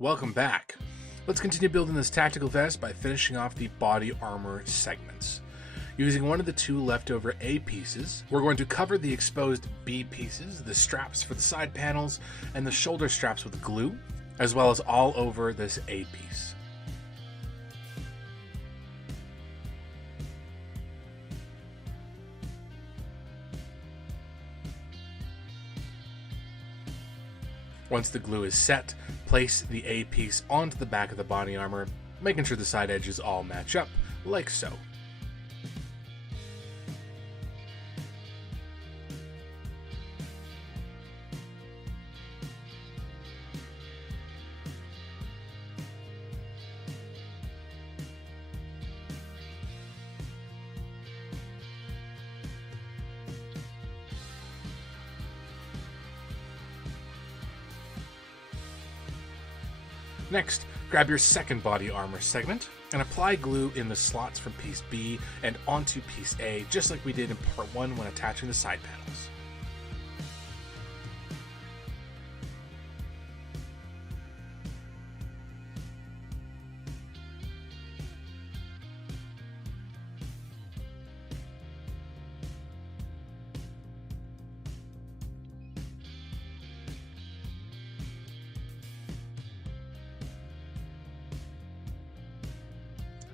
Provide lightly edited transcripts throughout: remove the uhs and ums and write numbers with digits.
Welcome back. Let's continue building this tactical vest by finishing off the body armor segments. Using one of the two leftover A pieces, we're going to cover the exposed B pieces, the straps for the side panels, and the shoulder straps with glue, as well as all over this A piece. Once the glue is set, place the A piece onto the back of the body armor, making sure the side edges all match up, like so. Next, grab your second body armor segment and apply glue in the slots from piece B and onto piece A, just like we did in part 1 when attaching the side panels.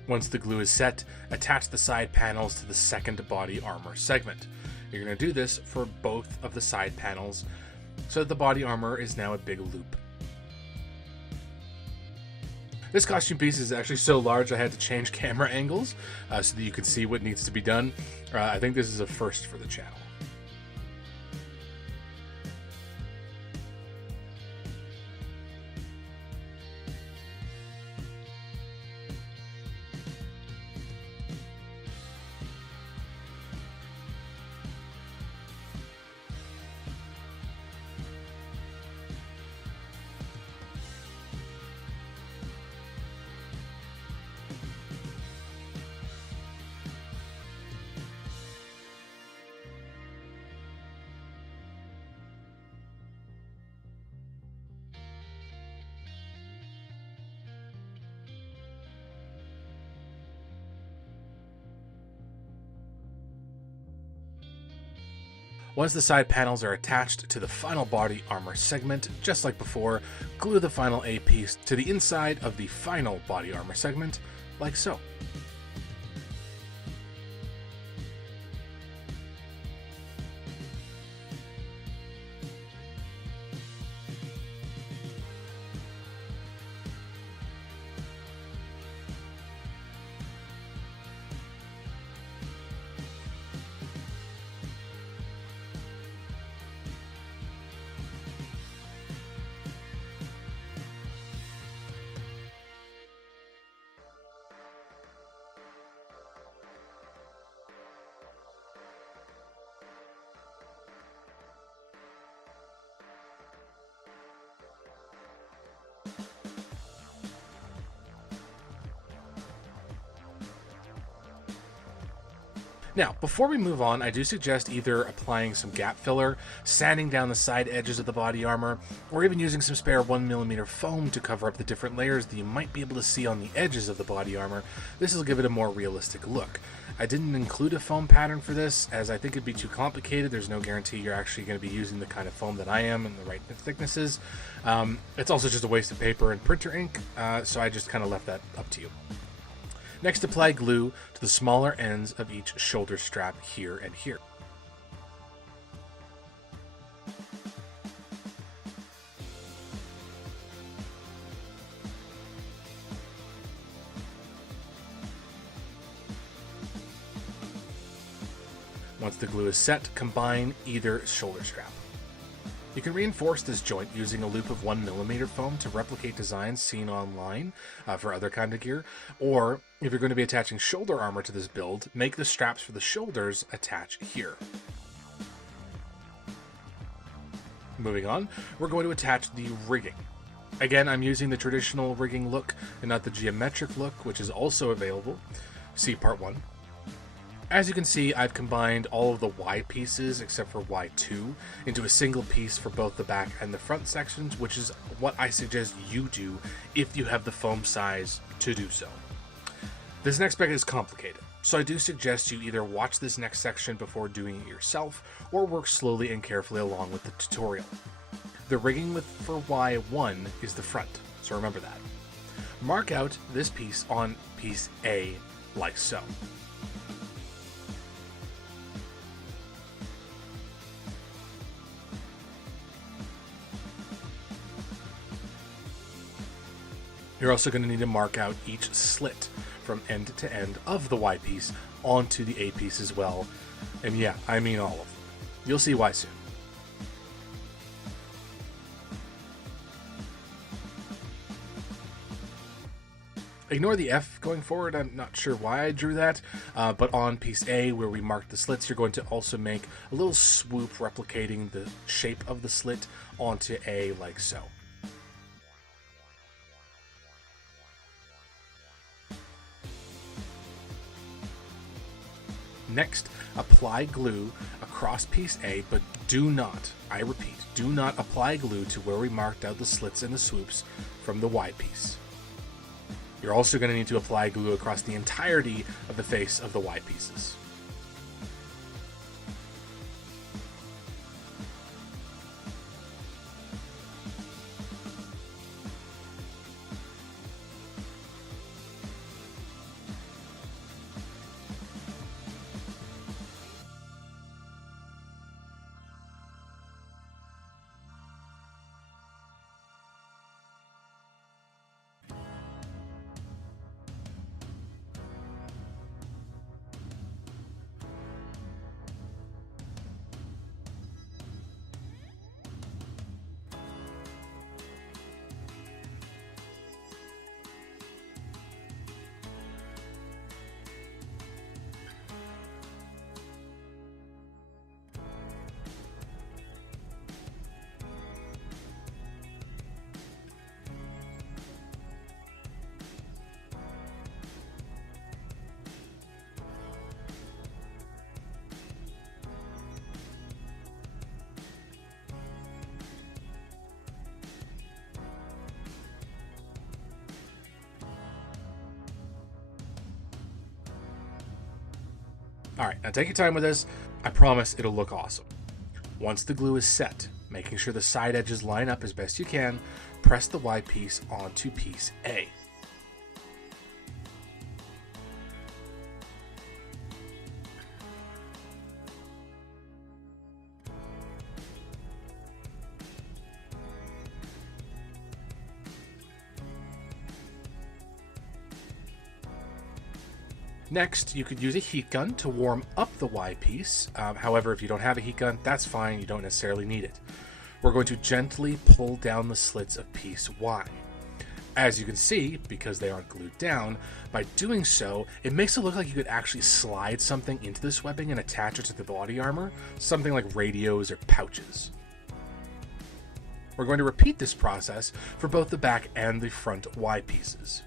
Once the glue is set, attach the side panels to the second body armor segment. You're going to do this for both of the side panels so that the body armor is now a big loop. This costume piece is actually so large I had to change camera angles so that you can see what needs to be done. I think this is a first for the channel. Once the side panels are attached to the final body armor segment, just like before, glue the final A piece to the inside of the final body armor segment, like so. Now, before we move on, I do suggest either applying some gap filler, sanding down the side edges of the body armor, or even using some spare 1mm foam to cover up the different layers that you might be able to see on the edges of the body armor. This will give it a more realistic look. I didn't include a foam pattern for this, as I think it'd be too complicated. There's no guarantee you're actually going to be using the kind of foam that I am and the right thicknesses. It's also just a waste of paper and printer ink, so I just kind of left that up to you. Next, apply glue to the smaller ends of each shoulder strap here and here. Once the glue is set, combine either shoulder strap. You can reinforce this joint using a loop of 1mm foam to replicate designs seen online for other kind of gear, or if you're going to be attaching shoulder armor to this build, make the straps for the shoulders attach here. Moving on, we're going to attach the rigging. Again, I'm using the traditional rigging look and not the geometric look, which is also available. See part 1. As you can see, I've combined all of the Y pieces, except for Y2, into a single piece for both the back and the front sections, which is what I suggest you do if you have the foam size to do so. This next bit is complicated, so I do suggest you either watch this next section before doing it yourself, or work slowly and carefully along with the tutorial. The rigging for Y1 is the front, so remember that. Mark out this piece on piece A like so. You're also going to need to mark out each slit from end to end of the Y piece onto the A piece as well. And yeah, I mean all of them. You'll see why soon. Ignore the F going forward, I'm not sure why I drew that, but on piece A, where we marked the slits, you're going to also make a little swoop replicating the shape of the slit onto A like so. Next, apply glue across piece A, but do not, I repeat, do not apply glue to where we marked out the slits and the swoops from the Y piece. You're also going to need to apply glue across the entirety of the face of the Y pieces. Alright, now take your time with this. I promise it'll look awesome. Once the glue is set, making sure the side edges line up as best you can, press the Y piece onto piece A. Next, you could use a heat gun to warm up the Y piece. However, if you don't have a heat gun, that's fine, you don't necessarily need it. We're going to gently pull down the slits of piece Y. As you can see, because they aren't glued down, by doing so, it makes it look like you could actually slide something into this webbing and attach it to the body armor, something like radios or pouches. We're going to repeat this process for both the back and the front Y pieces.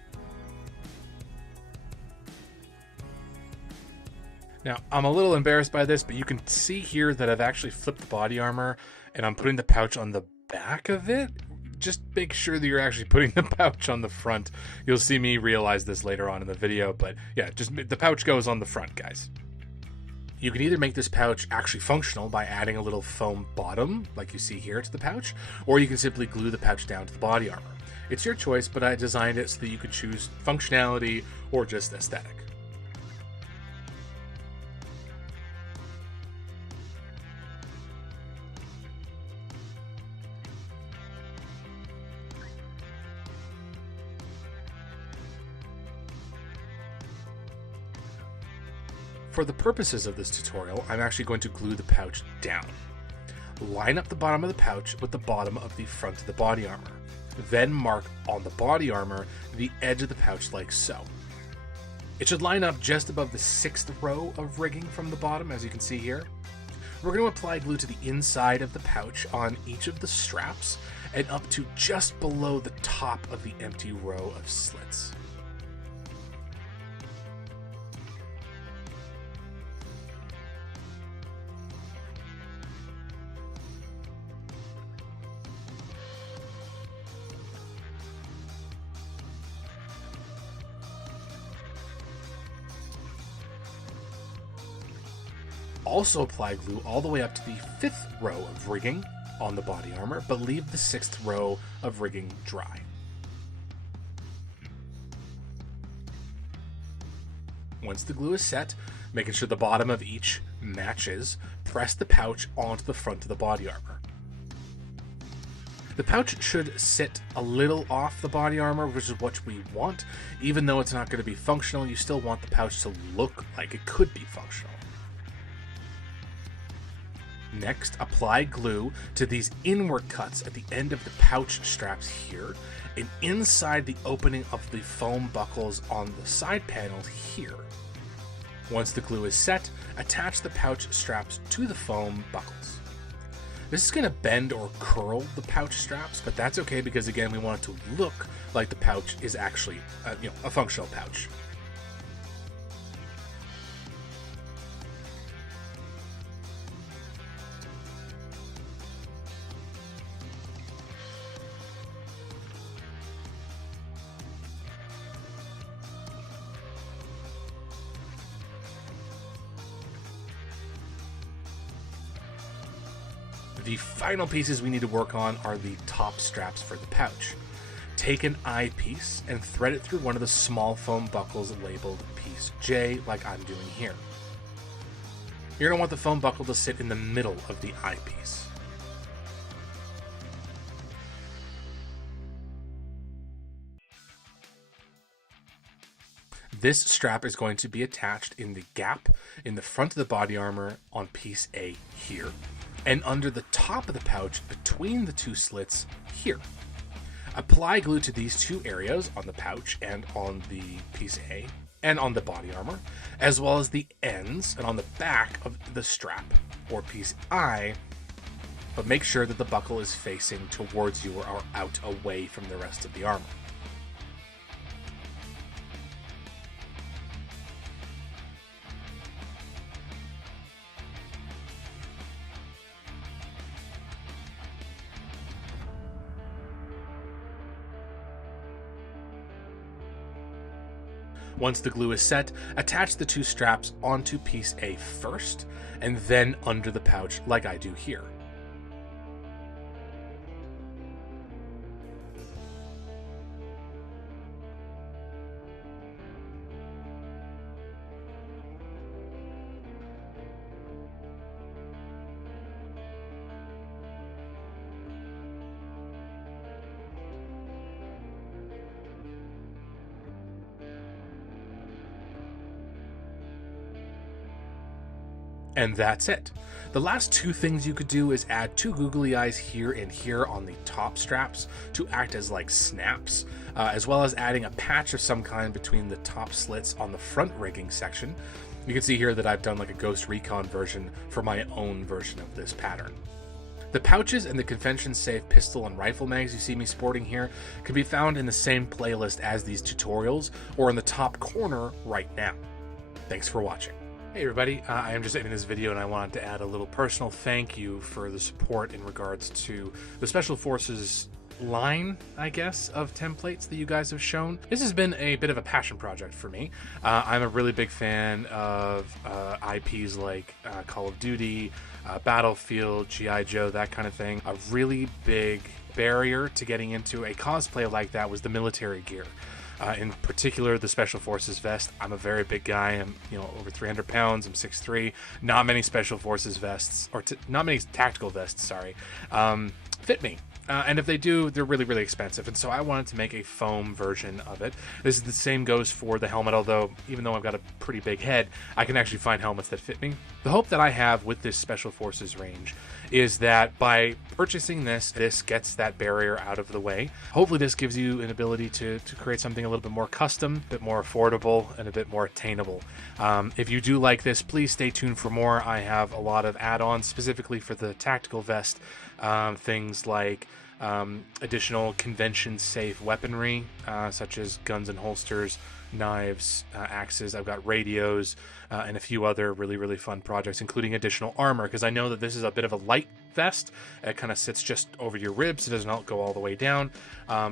Now, I'm a little embarrassed by this, but you can see here that I've actually flipped the body armor and I'm putting the pouch on the back of it. Just make sure that you're actually putting the pouch on the front. You'll see me realize this later on in the video, but yeah, just the pouch goes on the front, guys. You can either make this pouch actually functional by adding a little foam bottom, like you see here, to the pouch, or you can simply glue the pouch down to the body armor. It's your choice, but I designed it so that you could choose functionality or just aesthetic. For the purposes of this tutorial, I'm actually going to glue the pouch down. Line up the bottom of the pouch with the bottom of the front of the body armor. Then mark on the body armor the edge of the pouch like so. It should line up just above the 6th row of rigging from the bottom, as you can see here. We're going to apply glue to the inside of the pouch on each of the straps and up to just below the top of the empty row of slits. Also apply glue all the way up to the 5th row of rigging on the body armor, but leave the 6th row of rigging dry. Once the glue is set, making sure the bottom of each matches, press the pouch onto the front of the body armor. The pouch should sit a little off the body armor, which is what we want. Even though it's not going to be functional, you still want the pouch to look like it could be functional. Next, apply glue to these inward cuts at the end of the pouch straps here, and inside the opening of the foam buckles on the side panel here. Once the glue is set, attach the pouch straps to the foam buckles. This is going to bend or curl the pouch straps, but that's okay because, again, we want it to look like the pouch is actually a functional pouch. The final pieces we need to work on are the top straps for the pouch. Take an eyepiece and thread it through one of the small foam buckles labeled piece J, like I'm doing here. You're going to want the foam buckle to sit in the middle of the eyepiece. This strap is going to be attached in the gap in the front of the body armor on piece A here, and under the top of the pouch between the two slits here. Apply glue to these two areas on the pouch and on the piece A and on the body armor, as well as the ends and on the back of the strap or piece I, but make sure that the buckle is facing towards you or out away from the rest of the armor. Once the glue is set, attach the two straps onto piece A first, and then under the pouch like I do here. And that's it. The last two things you could do is add two googly eyes here and here on the top straps to act as like snaps, as well as adding a patch of some kind between the top slits on the front rigging section. You can see here that I've done like a Ghost Recon version for my own version of this pattern. The pouches and the convention-safe pistol and rifle mags you see me sporting here can be found in the same playlist as these tutorials or in the top corner right now. Thanks for watching. Hey everybody, I am just editing this video and I wanted to add a little personal thank you for the support in regards to the Special Forces line, I guess, of templates that you guys have shown. This has been a bit of a passion project for me. I'm a really big fan of IPs like Call of Duty, Battlefield, G.I. Joe, that kind of thing. A really big barrier to getting into a cosplay like that was the military gear. In particular, the Special Forces vest. I'm a very big guy. I'm, over 300 pounds. I'm 6'3". Not many Special Forces vests, or not many tactical vests, sorry, fit me. And if they do, they're really, really expensive. And so I wanted to make a foam version of it. This is the same goes for the helmet, although even though I've got a pretty big head, I can actually find helmets that fit me. The hope that I have with this Special Forces range is that by purchasing this gets that barrier out of the way. Hopefully this gives you an ability to create something a little bit more custom, a bit more affordable, and a bit more attainable. If you do like this, please stay tuned for more. I have a lot of add-ons specifically for the tactical vest, things like additional convention-safe weaponry, such as guns and holsters, knives, axes. I've got radios, and a few other really, really fun projects, including additional armor, because I know that this is a bit of a light vest. It kind of sits just over your ribs. It does not go all the way down.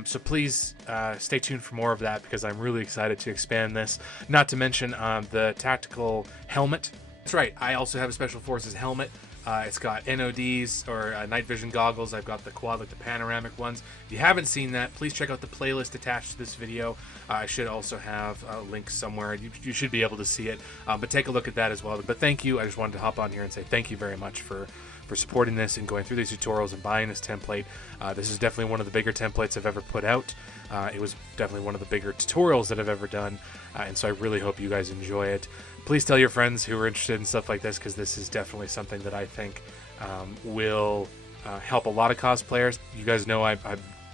So please stay tuned for more of that, because I'm really excited to expand this. Not to mention the tactical helmet That's right, I also have a Special Forces helmet. It's got NODs, or night vision goggles. I've got the quad, like the panoramic ones. If you haven't seen that, please check out the playlist attached to this video. I should also have a link somewhere. You should be able to see it, but take a look at that as well. But thank you. I just wanted to hop on here and say thank you very much for supporting this and going through these tutorials and buying this template. This is definitely one of the bigger templates I've ever put out. It was definitely one of the bigger tutorials that I've ever done, and so I really hope you guys enjoy it. Please tell your friends who are interested in stuff like this, because this is definitely something that I think will help a lot of cosplayers. You guys know I'm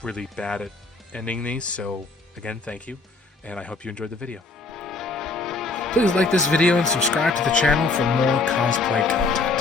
really bad at ending these, so again, thank you, and I hope you enjoyed the video. Please like this video and subscribe to the channel for more cosplay content.